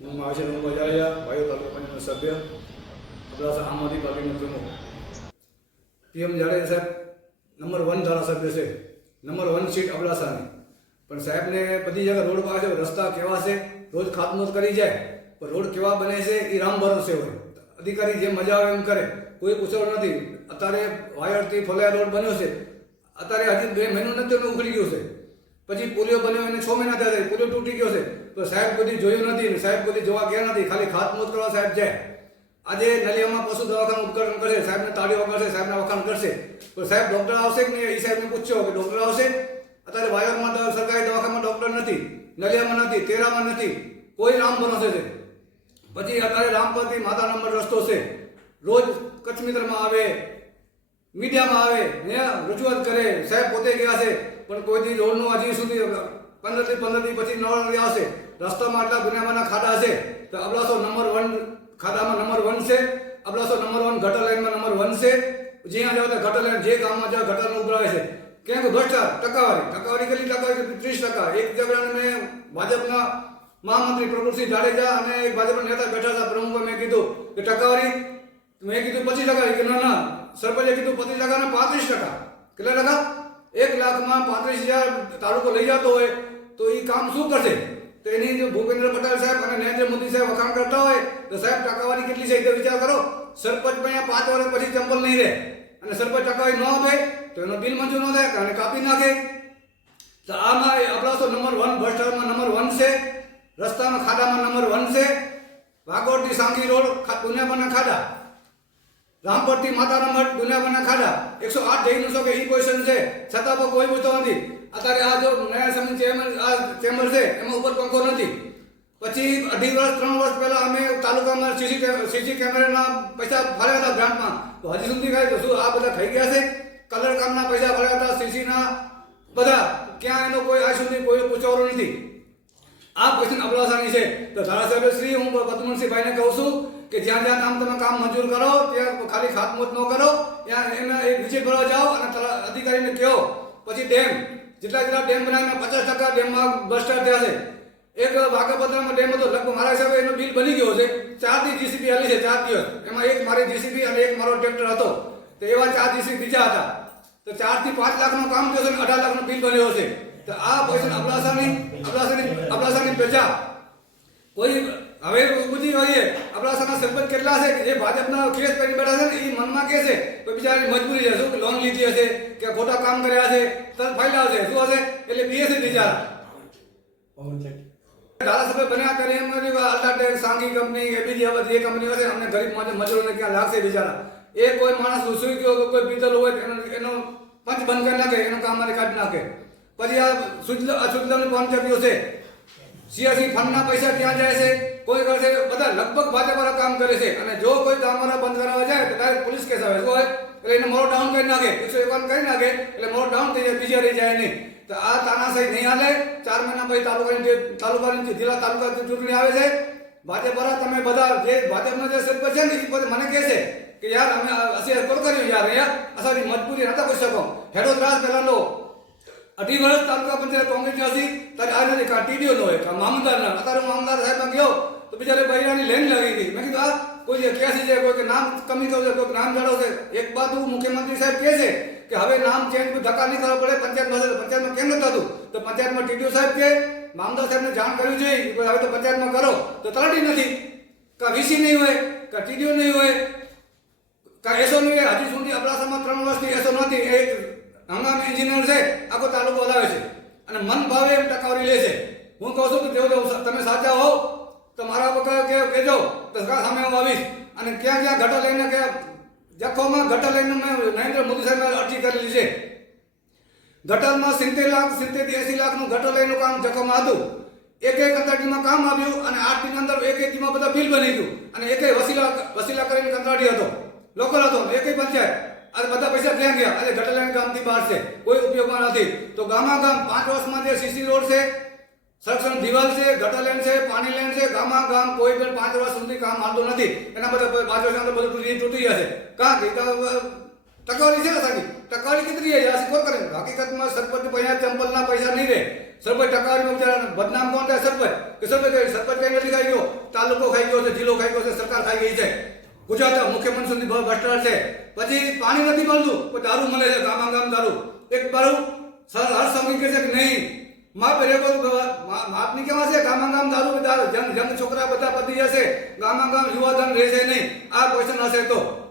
હું માવશી રંગ વાયુ તાલુકા સભ્ય, અબડાસા આમ આદમી પાર્ટીનો પ્રમુખ. પીએમ જાડેજા સાહેબ નંબર વન ધારાસભ્ય છે, નંબર વન સીટ અબડાસાની. પણ સાહેબને બધી જગ્યા રોડ પાસે રસ્તા કેવા છે, રોજ ખાતમુહૂર્ત કરી જાય, પણ રોડ કેવા બને છે, એ રામ ભરોસે હોય. અધિકારી જે મજા આવે એમ કરે, કોઈ પૂછવાનું નથી. અત્યારે વાયરથી ફલાયા રોડ બન્યો છે. અત્યારે હજી બે મહિનો નથી ઉખડી ગયું છે. પછી પોલિયો બન્યો, એને છ મહિના થયા છે, પોલિયો તૂટી ગયો છે. તો સાહેબ બધી જોયું નથી સાહેબ બધી જોવા ગયા નથી. ખાલી ખાતમુહૂર્ત કરવા સાહેબ જાય. આજે નલિયામાં પશુ દવાખાનું ઉપકરણ કરશે, સાહેબને તાળીઓ કરશે સાહેબના વખાણ કરશે. તો સાહેબ ડૉક્ટર આવશે કે નહીં? એ સાહેબને પૂછ્યો કે ડૉક્ટર આવશે? અત્યારે વાયોરમાં સરકારી દવાખાનામાં ડૉક્ટર નથી, નલિયામાં નથી, તેરામાં નથી. કોઈ રામ ભરોસે છે? પછી અત્યારે રામપરથી માતા નંબર રસ્તો છે. રોજ કચ્છ મિત્રમાં આવે, મીડિયામાં આવે, ને રજૂઆત કરે. સાહેબ પોતે ગયા છે, પણ કોઈ દી રોડનું હજી સુધી પંદરથી પંદર દી પછી નવરાત્રી આવશે. રસ્તામાં આટલા દુનિયામાંના ખાડા છે, તો અબલાસો નંબર વન ખાડામાં નંબર વન છે, અબલાસો નંબર વન ગટર લાઇનમાં નંબર વન છે. જ્યાં જાઓ ત્યાં ગટર લાઈન જે ગામમાં જાઓ ગટર ઉભરાવે છે. કેમ કે ભ્રષ્ટાચાર, ટકાવારી. ટકાવારી કેટલી ટકાવારી? ત્રીસ ટકા. એક જગ્યાએ મેં ભાજપના મહામંત્રી પ્રભુસિંહ જાડેજા અને એક ભાજપના નેતા બેઠા હતા, પ્રમુખે મેં કીધું કે ટકાવારી મેં કીધું પચીસ ટકા. કે ના ના. સરપંચે કીધું, પચીસ ટકા ને પાંત્રીસ ટકા. કેટલા ટકા? એક લાખમાં પાંત્રીસ હજાર તાલુકો લઈ જતો હોય, તો એ કામ શું કરશે? તો એની જો ભૂપેન્દ્ર પટેલ સાહેબ અને નરેન્દ્ર મોદી સાહેબ વખાણ કરતા હોય, તો સાહેબ ટકાવારી કેટલી છે એ તો વિચાર કરો. સરપંચ અહીંયા પાંચ વર્ષ પછી ચંપલ નહીં રહે. અને સરપંચ ટકાવારી ન આપે, તો એનો બિલ મંજૂર ન થાય, કારણ કાપી નાખે. તો આમાં અબડાસો નંબર વન ભ્રષ્ટાચારમાં નંબર વન છે, રસ્તામાં ખાડામાં નંબર વન છે. વાગોડથી સાંગી રોડ દુનિયાભરના ખાડા. રામપરથી માતાના મઠ દુનિયાભરના ખાડા. એકસો આઠ જૈનો છો કે ઈ પોઝિશન છે. છતાં પણ કોઈ પૂછતો નથી. અત્યારે આ જો નયા સમય ચેમ્બર આ ચેમ્બર છે, એમાં ઉપર પંખો નથી. પછી અઢી વર્ષ, ત્રણ વર્ષ પહેલા અમે તાલુકામાં સીસી સીસી કેમેરાના પૈસા ભર્યા હતા ગ્રાન્ટમાં તો હજી સુધી કાંઈ તો શું આ બધા થઈ ગયા છે? કલર કામના પૈસા ભર્યા હતા સીસીના બધા. ક્યાં એનો કોઈ આજ સુધી કોઈ પૂછવાનું નથી. આ ક્વેશ્ચન અબડાસાની છે. તો ધારાસભ્ય શ્રી, હું પદ્મનસિંહભાઈને કહું છું કે જ્યાં જ્યાં કામ તમે કામ મંજૂર કરો, ત્યાં ખાલી ખાતમુહૂર્ત ન કરો. ત્યાં એના એક વિઝિટ ભરવા જાઓ અને તલા- અધિકારીને કહો. પછી ડેમ. જેટલા જેટલા ડેમ બનાવીને પચાસ ટકા ડેમમાં ભ્રષ્ટાચાર થયા છે. એક વાઘાપત્રમાં ડેમ હતો, લગભગ મારા હિસાબે એનો બિલ બની ગયો છે. ચાર દી જીસીબી આલી છે, ચાર દિવસ. એમાં એક મારી જીસીબી અને એક મારો ટ્રેક્ટર હતો. તો એવા ચાર જીસીબી બીજા હતા. તો ચારથી પાંચ લાખનું કામ થયું છે અને અઢાર લાખનો બિલ બન્યો છે. તો આ પૈસા અબડાસાની અબડાસાની અબડાસાની પ્રજા. કોઈ હવે બુદ્ધિ હોઈએ, અબડાસાના સરપંચ કેટલા છે? જે ભાજપના કેસ પહેરી બેઠા છે ને, એ મનમાં કે છે તો બિચારાની મજબૂરી છે શું લોન લીધી હશે. કે ખોટા કામ કર્યા છે તરત ફાઇલ આવશે શું હશે? એટલે પીએ છે બિચારા ધારાસભ્ય બન્યા કરે એમ નથી કે અલ્ટ્રાટેક સાંગી કંપની, કે બીજી આ બધી કંપની છે, અમને ગરીબ માટે મજૂરોને ક્યાં લાગશે બિચારા? એ કોઈ માણસ ઉસરી ગયો કે કોઈ પીધેલો હોય એનો એનો પંચ બંધ કરી નાખે, એનું કામ મારે કાઢી નાખે. પછી આ સુજલ આ સુજલાની પંચાયતીઓ છે સિયાસી ફંડના પૈસા ત્યાં જાય છે, કોઈ કરશે બધા લગભગ ભાજપવાળા કામ કરે છે. અને જો કોઈ કામવાળા બંધ કરાવવા જાય તો ડાયરેક્ટ પોલીસ કેસ આવે. શું હોય? એટલે એને મોડો કરી નાખે એકસો એકાવન કરી નાખે? એટલે મોડો ડાઉન થઈ જાય, બીજા રહી જાય નહીં. તો આ તાનાશાહી નહીં હાલે. ચાર મહિના પછી તાલુકાની જે તાલુકાની જિલ્લા તાલુકાની ચૂંટણી આવે છે ભાજપ વાળા તમે બધા જે ભાજપના જે સરપંચ છે ને, એ બધા મને કહે છે કે યાર, અમે અસી કોલ કર્યું યાર યાર અસાની મજબૂરી નતા કરી શકો. હેડો ત્રાસ પહેલાનો અઢી વર્ષ તાલુકા પંચાયત કોંગ્રેસ હતી ત્યારે આ નથી. કાં ટીડીઓ નો હોય, કાં મામલદાર ના અત્યારે હું મામલદાર સાહેબ ગયો, તો બિચારે બૈરાની લેન લાગી ગઈ. મેં કીધું, આ કોઈ જે ક્યાસી છે કોઈ નામ કમી થયું છે, કોઈ નામ જાળવશે એક બાજુ મુખ્યમંત્રી સાહેબ કહે છે કે હવે નામ ચેન્જ ધક્કા નહીં કરવા પડે, પંચાયતમાં પંચાયતમાં કેમ નથી થતું તો પંચાયતમાં ટીડીઓ સાહેબ કે મામલદાર સાહેબને જાણ કરવી જોઈએ હવે તો પંચાયતમાં કરો. તો તલાટી નથી. કાં વીસી નહીં હોય, કાં ટીડીઓ નહીં હોય, કાં એસો નહીં હોય. હજી સુધી અબડાસામાં ત્રણ વર્ષથી એસો નથી. એક હંગામી એન્જિનિયર છે. આખો તાલુકો હલાવે છે. અને મન ભાવે એમ ટકાવારી લે છે. હું કહું છું કે જો તમે સાચા હો. તો મારા કે, કહેજો. તો સામે હું આવીશ અને ક્યાં ક્યાં ઘટો લઈને કે જખોમાં ઘટો લઈને મેં નરેન્દ્ર મોદી સાહેબે અરજી કરેલી છે. ઘટલમાં સિત્તેર લાખ, સિત્તેરથી એસી લાખનું ઘટો લઈનું કામ જખોમાં હતું. એક એક કંત્રાટીમાં કામ આવ્યું અને આઠ દિન અંદર એક એક દીમાં બધા બિલ બની ગયું. અને એક વસીલા વસીલા કરીને કંત્રાટી હતો. લોકલ હતો એક પંચાયત. અને બધા પૈસા ક્યાં ગયા? અને ગટર લાઈન ગામથી બહાર છે. કોઈ ઉપયોગમાં નથી. તો ગામા ગામ પાંચ વર્ષમાં જે સીસી રોડ છે સંરક્ષણ દિવાલ છે, ગટર લેન છે, પાણી લેન છે, ગામા ગામ, કોઈ પણ પાંચ વર્ષ સુધી કામ હાલતું નથી. એના બધા પાંચ વર્ષ અંદર બધું તૂટી તૂટી જશે. કાં કે ટકાવારી છે ને સાહેબ ટકાવારી કેટલી છે? આ કોણ કરે હકીકતમાં સરપંચ પૈસા ચંપલના પૈસા નહીં રહે. સરપંચ ટકાવારી બિચારા બદનામ કોણ થાય? સરપંચ. કે સરપંચ સરપંચ કઈ નથી ખાઈ ગયો. તાલુકો ખાઈ ગયો છે, જિલ્લો ખાઈ ગયો છે, સરકાર ખાઈ ગઈ છે. ગુજરાત મુખ્યમંત્રી ભ્રષ્ટાચાર છે. પછી પાણી નથી મળતું દારૂ મળે છે, ગામા ગામ દારૂ. એક બારું સર હર સમય કહે છે કે, નહીં માપ રેકો માપની કેવા છે ગામા ગામ દારૂ બધા જન જન છોકરા બધા પતી જશે. ગામા ગામ યુવાધન રહેશે નહીં. આ ક્વેશ્ચન હશે તો.